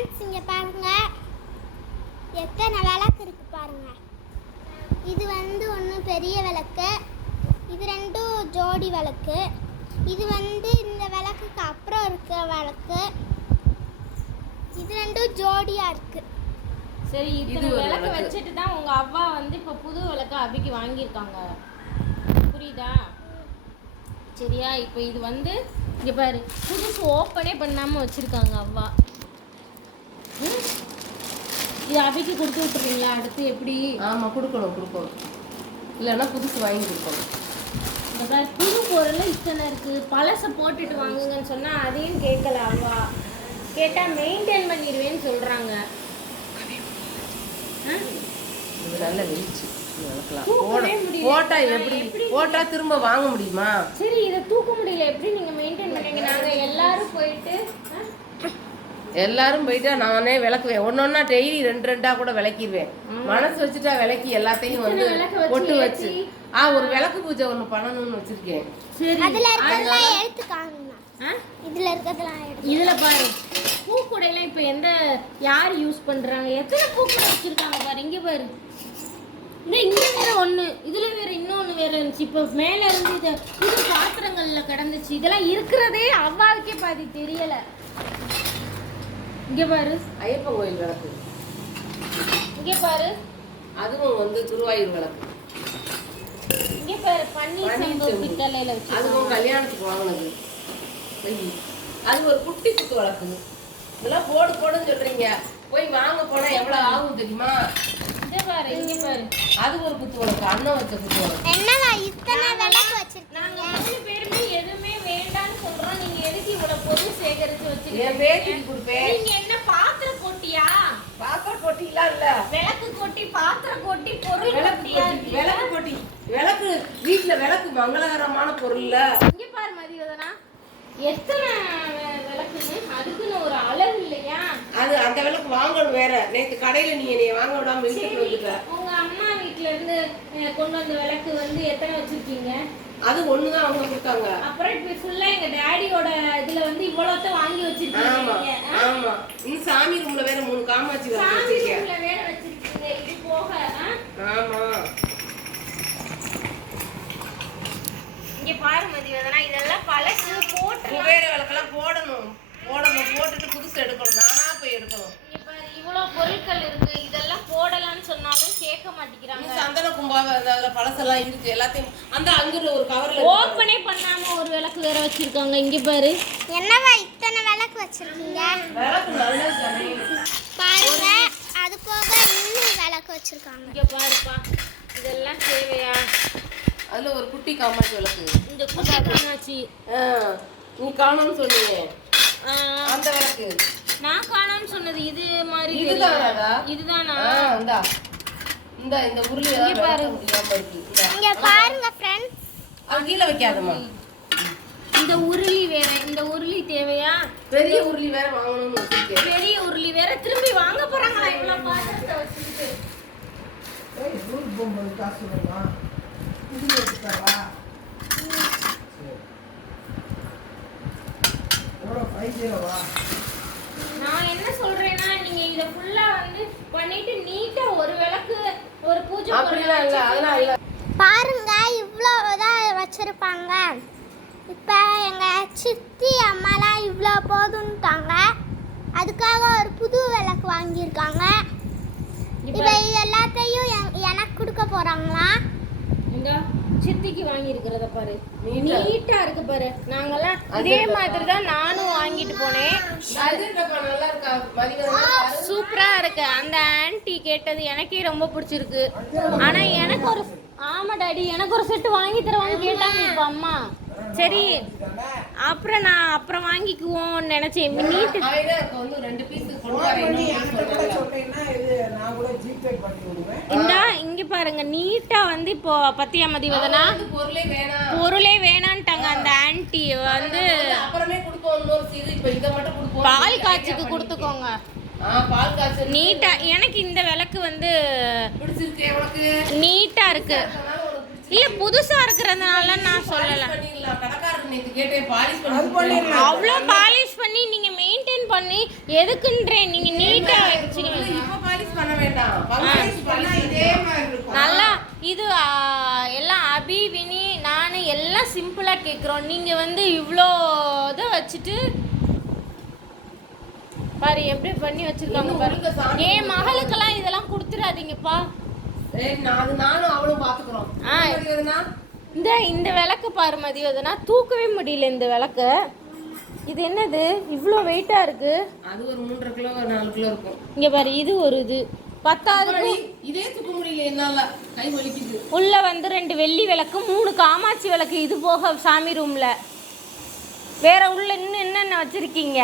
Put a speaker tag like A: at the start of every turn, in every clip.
A: Friends இங்கே பாருங்க எத்தனை விளக்கு இருக்கு பாருங்க. இது வந்து ஒன்று பெரிய விளக்கு, இது ரெண்டும் ஜோடி விளக்கு. இது வந்து இந்த விளக்குக்கு அப்புறம் இருக்கிற விளக்கு. இது ரெண்டும் ஜோடியாக இருக்கு.
B: சரி, இத்தனை விளக்கு வச்சுட்டு தான் உங்கள் அவ்வா வந்து இப்போ புது விளக்கு அபிக்கு வாங்கியிருக்காங்க, புரியுதா? சரியா? இப்போ இது வந்து இங்கே பாரு, புதுசு ஓப்பனே பண்ணாமல் வச்சுருக்காங்க அவ்வா. இது அபிக்கு கொடுத்து விட்டுறீங்களா? அடுத்து எப்படி?
C: ஆமாம், கொடுக்கணும். இல்லைன்னா புதுசு வாங்கி கொடுக்கணும்.
B: இந்த பாரு, புது பொருள் இத்தனை இருக்குது, பழசை போட்டுட்டு வாங்குங்கன்னு சொன்னால் அதையும் கேட்கல அவ்வா. கேட்டால் மெயின்டைன் பண்ணிடுவேன்னு சொல்கிறாங்க.
C: இது நல்ல வெளிச்சு போட்டா எப்படி போட்டா திரும்ப வாங்க முடியுமா?
B: சரி, இதை தூக்க முடியல, எப்படி நீங்க மெயின்டைன் பண்ணுவீங்க? நாங்க எல்லாரும் போயிட்டு
C: நானே விளக்குவேன். ஒன்னொன்னா டெய்லி ரெண்டா கூட விளக்கிடுவேன். மனசு வச்சுட்டா விளக்கி எல்லாத்தையும் வந்து பொட்டு வச்சு ஒரு விளக்கு பூஜை ஒண்ணு பண்ணணும்னு வச்சிருக்கேன்.
B: சரி,
A: அதுல இருக்கதெல்லாம் எடுத்துக்காங்க. இதுல இருக்கதெல்லாம்
B: இதுல பாரு, பூக்கூடையெல்லாம் இப்ப யார் யூஸ் பண்றாங்க? எத்தனை பூக்கூடை வச்சிருக்காங்க பாரு. இங்க பாரு, இங்க வேற ஒண்ணு, இதுல வேற இன்னொன்னு வேற இருந்துச்சு. இப்ப மேல இருந்து இது புது பாத்திரங்கள்ல கிடந்துச்சு. இதெல்லாம் இருக்கிறதே அவ்வாவுக்கே பாதி தெரியல. இங்க பாரு,
C: ஐயப்பன் கோயில் விளக்கு.
B: இங்க பாரு,
C: அதுவும் வந்து திருவாயூர் விளக்கு.
B: இங்க பாரு, பன்னீர் செம்பு பித்தளையில வச்சு,
C: அதுவும் கல்யாணத்துக்கு வாங்கினது. அது ஒரு குட்டி குத்து விளக்கு. இதெல்லாம் போடுன்னு சொல்றீங்க, போய் வாங்க போனா எவ்வளவு ஆகும் தெரியுமா?
B: இங்க பாரு,
C: அது ஒரு குத்து விளக்கு, அண்ணன் வச்ச குத்து விளக்கு.
A: என்னவா இத்தனை விளக்கு வச்சிருக்கீங்க?
B: நாங்க மூணு பேருமே எதுவுமே வேண்டாம்னு சொல்றோம். நீங்க எதுக்கு இவ்வளவு பொருள் சேகரிச்சு வச்சிருக்கீங்க?
C: என் பேத்திக்கு கொடுப்பேன்.
B: நீங்க என்ன பாத்திர போட்டியா?
C: பாத்திர போட்டிலாம் இல்ல,
B: விளக்கு கொட்டி பாத்திர கொட்டி பொருள் கொட்டியா?
C: விளக்கு போட்டி. விளக்கு வீட்டுல விளக்கு மங்களகரமான பொருள்ல.
B: இங்க பாரு மதிவதனா, எத்தனை விளக்குன்னு அதுக்குன்னு ஒரு அளவு இல்லையா?
C: அது அந்த விளக்கு வாங்கணும் வேற. நேத்து கடையில நீ என்னைய வாங்க விடாம வீட்டுக்கு வந்துட்ட.
B: உங்க அம்மா வீட்டுல இருந்து கொண்டு வந்த விளக்கு வந்து எத்தனை வச்சிருக்கீங்க?
C: அது ஒண்ணுதான் அவங்க கொடுத்தாங்க.
B: அப்புறம் இப்ப ஃபுல்லா எங்க டாடியோட இதுல வந்து இவ்வளவுத்த வாங்கி வச்சிருக்கீங்க.
C: ஆமா, இந்த சாமி ரூம்ல வேற 3 காமாட்சி விளக்கு
B: சாமி ரூம்ல வேற வச்சிருக்கீங்க. இது போக
C: ஆமா,
B: இங்க பாரு மதிவதனா, இதெல்லாம் பழசு போட்டு
C: குபேர விளக்கெல்லாம் போடணும். போட்டுட்டு புதுசு எடுக்கணும். நானா போய் எடுக்கணும்.
B: இங்க பாரு, இவ்வளவு பொருட்கள் இருக்கு. இதெல்லாம் போடலாம்னு சொன்னாலும் கேட்க மாட்டேங்கிறாங்க.
C: சந்தன கும்பாவை அதுல பழசெல்லாம் இருக்கு. எல்லாத்தையும் அந்த அங்குற ஒரு கவர்ல
B: ஓபனே பண்ணாம ஒரு விளக்கு வேற வச்சிருக்காங்க. இங்க பாரு,
A: என்னவா இத்தனை விளக்கு வச்சிருக்கீங்க?
C: விளக்கு நல்லது
A: பாருங்க, அது போக இன்னும் விளக்கு வச்சிருக்காங்க.
B: இங்க பாருப்பா, இதெல்லாம் தேவையா?
C: அதுல ஒரு குட்டி காமாட்சி விளக்கு.
B: இந்த குட்டி காமாட்சி
C: நீ காணோம்னு சொன்னீங்க. அந்த விளக்கு
B: நான் காணோம்னு சொன்னது இது மாதிரி. இதுதானா?
C: இந்த உருளி
B: பாரு,
C: முடியாம இருக்கு.
A: இங்க பாருங்க ஃப்ரெண்ட்ஸ்,
C: அது கீழே வைக்காதம்மா.
B: இந்த உருளி வேற, இந்த உருளி தேவையா?
C: பெரிய உருளி வேற வாங்கணும்னு வச்சிருக்கேன்.
B: பெரிய உருளி வேற திரும்பி வாங்க போறாங்களா? இவ்வளவு பாத்திரத்தை வச்சுக்கிட்டு. நான் என்ன சொல்றேன்னா, நீங்க இத ஃபுல்லா வந்து பண்ணிட்டு நீட்டா ஒரு விளக்கு ஒரு பூஜை
C: அப்படிலாம் இல்ல, அதெல்லாம் இல்ல.
A: பாருங்க இவ்வளவுதான் வச்சிருப்பாங்க. இப்ப எங்க சித்தி அம்மாலாம் இவ்வளோ போதுன்ட்டாங்க. அதுக்காக ஒரு புது விளக்கு வாங்கியிருக்காங்க. இப்போ இது எல்லாத்தையும் எனக்கு கொடுக்க போறாங்களா?
B: இந்த சித்திக்கு வாங்கி இருக்கிறத பாரு, நீட்டா இருக்கு பாரு. நாங்கெல்லாம் இதே மாதிரி தான் நானும் வாங்கிட்டு போனேன். சூப்பரா இருக்கு. அந்த ஆன்ட்டி கேட்டது எனக்கே ரொம்ப பிடிச்சிருக்கு. ஆனா எனக்கு ஒரு ஆமா டாடி, எனக்கு ஒரு செட்டு வாங்கி தருவாங்க கேட்டாங்க இப்ப அம்மா. சரி, அப்புறம் வாங்கிக்குவோம் நினைச்சேன். நீட்டு இந்தா இங்க பாருங்க, நீட்டா வந்து இப்போ பத்தியா மதிவதனா பொருளே வேணான்ட்டாங்க அந்த ஆன்ட்டி. வந்து பால் காய்ச்சிக்கு கொடுத்துக்கோங்க. நீட்டா எனக்கு இந்த விளக்கு வந்து நீட்டா இருக்கு. இல்ல புதுசா இருக்கிறதுனால நான் சொல்லல.
C: பண்ணிடலாம். கடைக்காரர் நேத்து கேட்டேன் பாலிஷ் பண்ணி
B: அவ்வளோ பாலிஷ் பண்ணி நீங்க மெயின்டைன் பண்ணி எதுக்குன்றேன் நீங்க நீட்டா வச்சுக்கணும்.
C: இப்ப பாலிஷ் பண்ண வேண்டாம். பாலிஷ் பண்ணா இதே மாதிரி இருக்கும்.
B: நல்லா இது எல்லாம் அபி வினி நான் எல்லாம் சிம்பிளா கேக்குறோம். நீங்க வந்து இவ்வளோ இதை வச்சுட்டு பாரு எப்படி பண்ணி வச்சிருக்காங்க பாரு. என் மகளுக்கெல்லாம் இதெல்லாம் கொடுத்துடாதீங்கப்பா.
C: சரி நானும் அவளும் பாத்துக்கிறோம்.
B: இந்த விளக்கு பாரு மதியோதனா, தூக்கவே முடியல இந்த விளக்கு. இது என்னது இவ்வளோ வெயிட்டா இருக்கு?
C: அது ஒரு 3.5 கிலோ 4 கிலோ இருக்கும்.
B: இங்க பாரு இது ஒரு இது பத்தாவது.
C: இதே தூக்க முடியல என்னால, கை வலிக்குது.
B: உள்ள வந்து 2 வெள்ளி விளக்கு 3 காமாட்சி விளக்கு, இது போக சாமி ரூம்ல வேற உள்ள இன்னும் என்னென்ன வச்சிருக்கீங்க?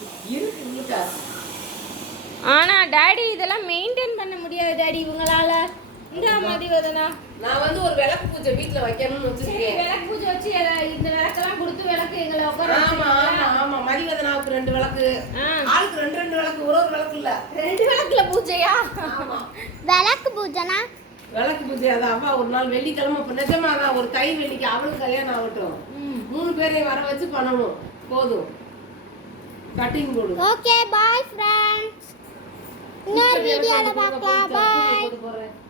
B: ஆனா டாடி இதெல்லாம் மெயின்டைன் பண்ண முடியாது டாடி இவங்களால. இந்த மதிவதனா
C: நான் வந்து ஒரு விளக்கு பூஜை வீட்ல வைக்கணும்னு வச்சிருக்கேன்.
B: விளக்கு பூஜை வச்சு இந்த விளக்கெல்லாம் கொடுத்து விளக்கு எங்களை உட்கார.
C: ஆமா ஆமா ஆமா. மதிவதனாவுக்கு 2 விளக்கு, ஆளுக்கு 2 விளக்கு, ஒரு விளக்கு இல்ல
B: 2 விளக்குல பூஜையா?
C: ஆமா
A: விளக்கு பூஜைனா
C: விளக்கு பூஜை. அதான் அப்பா ஒரு நாள் வெள்ளிக்கிழமை நிஜமா தான் ஒரு தை வெள்ளிக்கு அவளுக்கு கல்யாணம் ஆகட்டும், 3 பேரையும் வர வச்சு பண்ணணும். போதும், கட்டிங் போடு.
A: Okay bye friends. இன்னொரு வீடியோல பார்க்கலாம். பாய்.